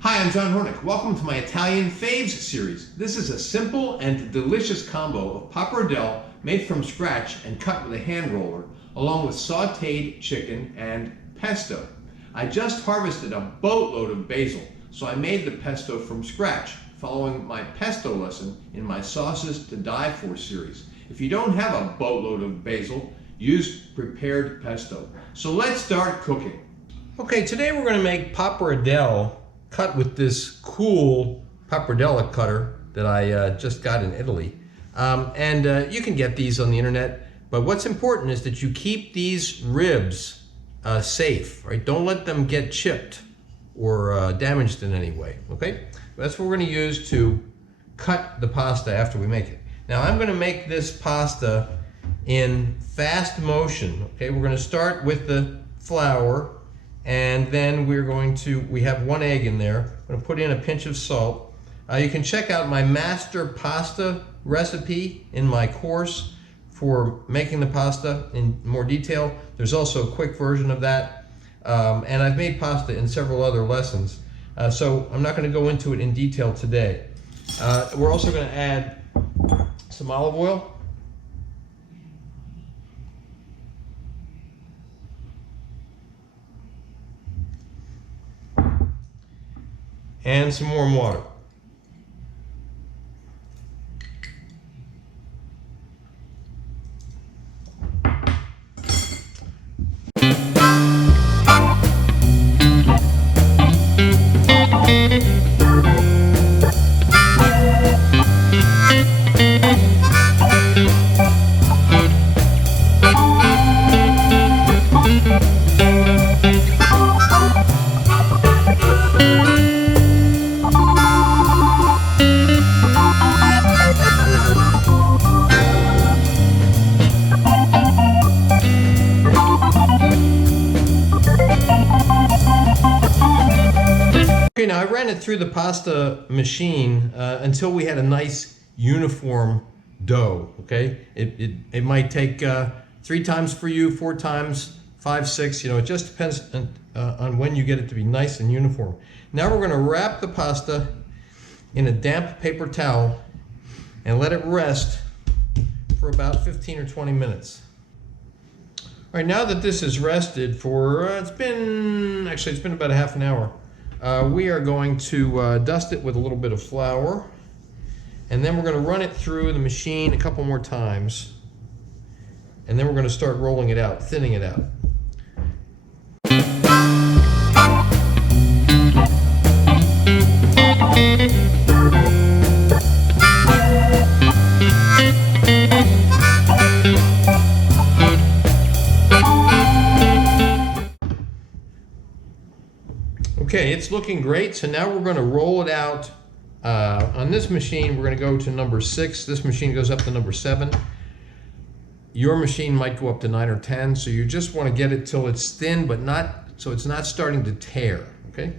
Hi, I'm John Hornick. Welcome to my Italian Faves series. This is a simple and delicious combo of pappardelle made from scratch and cut with a hand roller, along with sauteed chicken and pesto. I just harvested a boatload of basil, so I made the pesto from scratch, following my pesto lesson in my Sauces to Die For series. If you don't have a boatload of basil, use prepared pesto. So let's start cooking. Okay, today we're going to make pappardelle cut with this cool pappardelle cutter that I just got in Italy. You can get these on the internet, but what's important is that you keep these ribs safe, right? Don't let them get chipped or damaged in any way, okay? That's what we're going to use to cut the pasta after we make it. Now I'm going to make this pasta in fast motion, okay? We're going to start with the flour, and then we have 1 egg in there. I'm going to put in a pinch of salt. You can check out my master pasta recipe in my course for making the pasta in more detail. There's also a quick version of that. And I've made pasta in several other lessons. So I'm not going to go into it in detail today. We're also going to add some olive oil. And some warm water. Okay, now I ran it through the pasta machine until we had a nice uniform dough, okay? It might take 3 times for you, 4 times, 5, 6, it just depends on when you get it to be nice and uniform. Now we're gonna wrap the pasta in a damp paper towel and let it rest for about 15 or 20 minutes. All right, now that this is rested for, it's been about a half an hour. We are going to dust it with a little bit of flour, and then we're going to run it through the machine a couple more times, and then we're going to start rolling it out, thinning it out. Okay, it's looking great, so now we're going to roll it out. On this machine, we're going to go to number 6. This machine goes up to number 7. Your machine might go up to 9 or 10, so you just want to get it till it's thin, but not so it's not starting to tear, okay?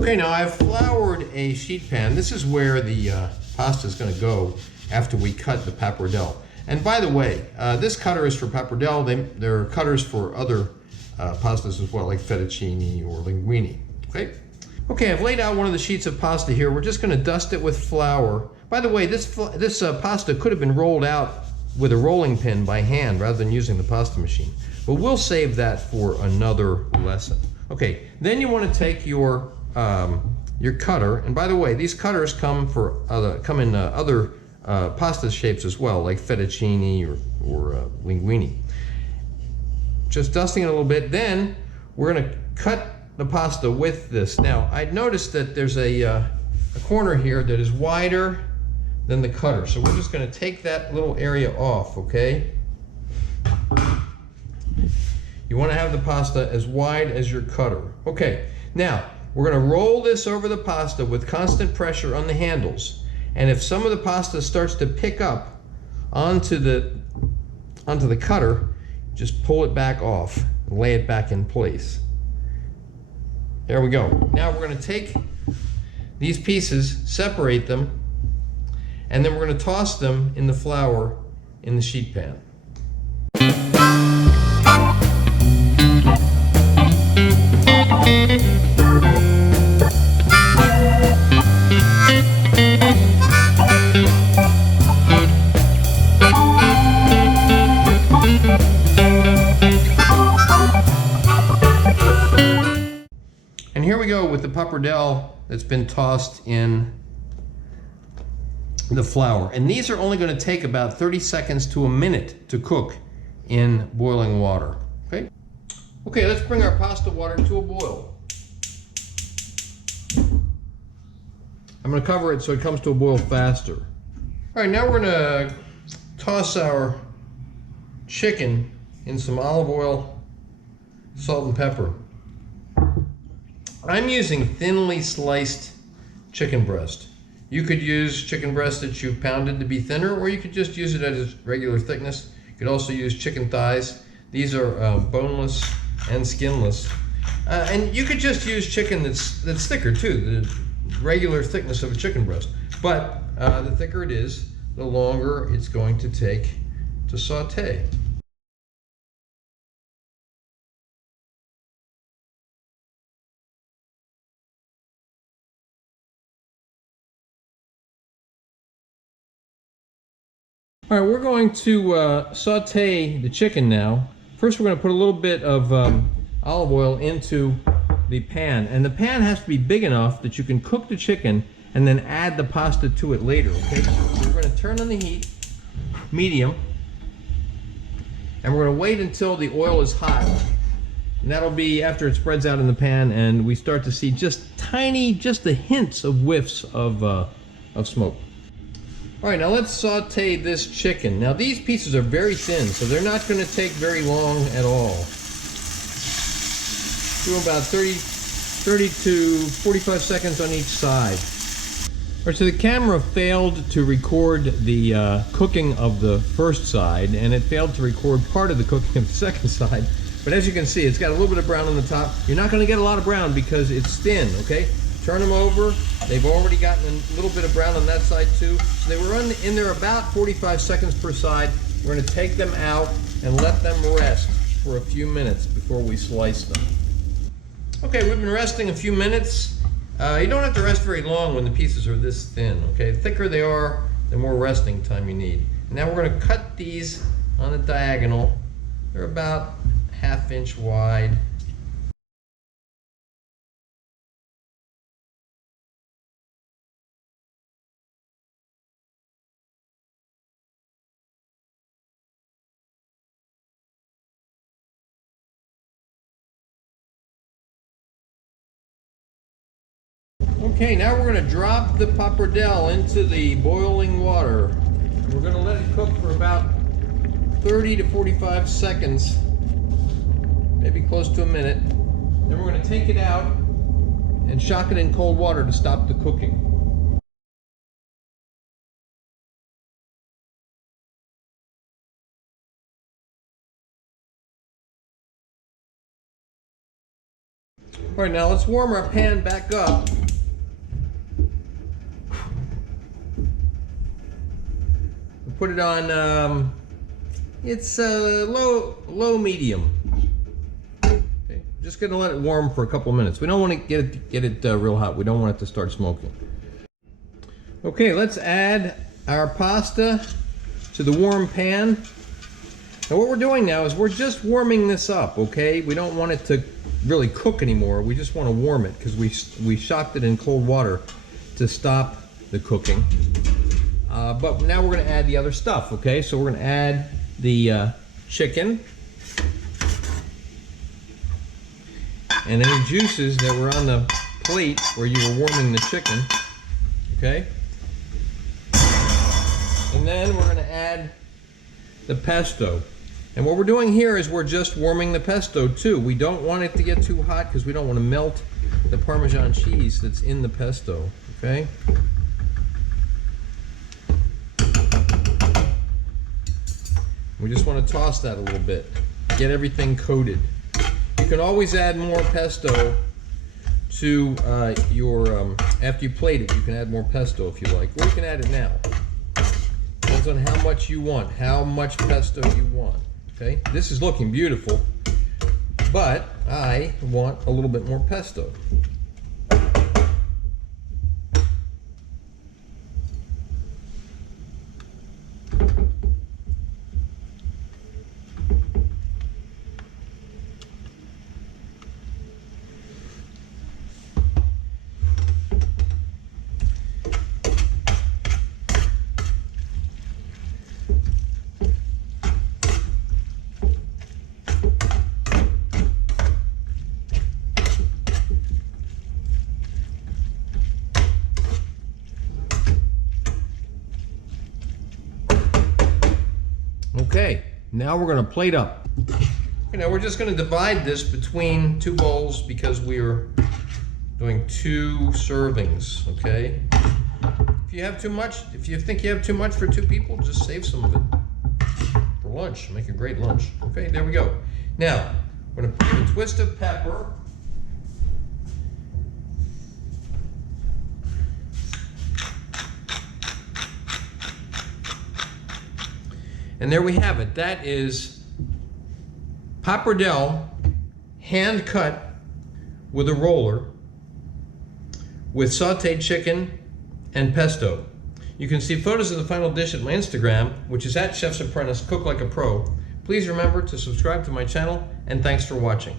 Okay, now I've floured a sheet pan. This is where the pasta is going to go after we cut the pappardelle. And by the way, this cutter is for pappardelle. There are cutters for other pastas as well, like fettuccine or linguine. Okay, I've laid out one of the sheets of pasta here. We're just going to dust it with flour. By the way, this pasta could have been rolled out with a rolling pin by hand rather than using the pasta machine. But we'll save that for another lesson. Okay, then you want to take your cutter, and by the way, these cutters come in other pasta shapes as well, like fettuccine or linguine. Just dusting it a little bit. Then we're going to cut the pasta with this. Now, I noticed that there's a corner here that is wider than the cutter, so we're just going to take that little area off, okay? You want to have the pasta as wide as your cutter. Okay, now we're going to roll this over the pasta with constant pressure on the handles. And if some of the pasta starts to pick up onto the cutter, just pull it back off and lay it back in place. There we go. Now we're going to take these pieces, separate them, and then we're going to toss them in the flour in the sheet pan. And here we go with the pappardelle that's been tossed in the flour. And these are only going to take about 30 seconds to a minute to cook in boiling water. Okay? Okay, let's bring our pasta water to a boil. I'm going to cover it so it comes to a boil faster. All right, now we're going to toss our chicken in some olive oil, salt and pepper. I'm using thinly sliced chicken breast. You could use chicken breast that you've pounded to be thinner, or you could just use it at its regular thickness. You could also use chicken thighs. These are boneless and skinless. And you could just use chicken that's thicker too, the regular thickness of a chicken breast. But the thicker it is, the longer it's going to take to saute. All right, we're going to saute the chicken now. First, we're going to put a little bit of olive oil into the pan. And the pan has to be big enough that you can cook the chicken and then add the pasta to it later, okay? So we're going to turn on the heat, medium, and we're going to wait until the oil is hot. And that'll be after it spreads out in the pan and we start to see just the hints of whiffs of smoke. All right, now let's saute this chicken. Now these pieces are very thin, so they're not going to take very long at all. Do about 30 to 45 seconds on each side. All right, so the camera failed to record the cooking of the first side, and it failed to record part of the cooking of the second side. But as you can see, it's got a little bit of brown on the top. You're not going to get a lot of brown because it's thin, okay? Turn them over. They've already gotten a little bit of brown on that side too. So they were in there about 45 seconds per side. We're going to take them out and let them rest for a few minutes before we slice them. Okay, we've been resting a few minutes. You don't have to rest very long when the pieces are this thin, okay? The thicker they are, the more resting time you need. And now we're going to cut these on the diagonal. They're about ½ inch wide. Okay, now we're going to drop the pappardelle into the boiling water. We're going to let it cook for about 30 to 45 seconds, maybe close to a minute. Then we're going to take it out and shock it in cold water to stop the cooking. All right, now let's warm our pan back up. Put it on, it's low medium. Okay. Just gonna let it warm for a couple minutes. We don't want to get it real hot. We don't want it to start smoking. Okay, let's add our pasta to the warm pan. Now what we're doing now is we're just warming this up, okay? We don't want it to really cook anymore. We just want to warm it because we shocked it in cold water to stop the cooking. But now we're going to add the other stuff, okay? So we're going to add the chicken and any juices that were on the plate where you were warming the chicken, okay? And then we're going to add the pesto. And what we're doing here is we're just warming the pesto too. We don't want it to get too hot because we don't want to melt the Parmesan cheese that's in the pesto, okay? We just want to toss that a little bit, get everything coated. You can always add more pesto to your, after you plate it, you can add more pesto if you like, or you can add it now. Depends on how much you want, how much pesto you want, okay? This is looking beautiful, but I want a little bit more pesto. Okay, now we're going to plate up. Okay, now we're just going to divide this between 2 bowls because we're doing 2 servings, okay? If you have too much, if you think you have too much for 2 people, just save some of it for lunch. Make a great lunch. Okay, there we go. Now, we're going to put in a twist of pepper. And there we have it. That is Pappardelle hand cut with a roller with sauteed chicken and pesto. You can see photos of the final dish at my Instagram, which is @Chef's Apprentice, Cook Like a Pro. Please remember to subscribe to my channel, and thanks for watching.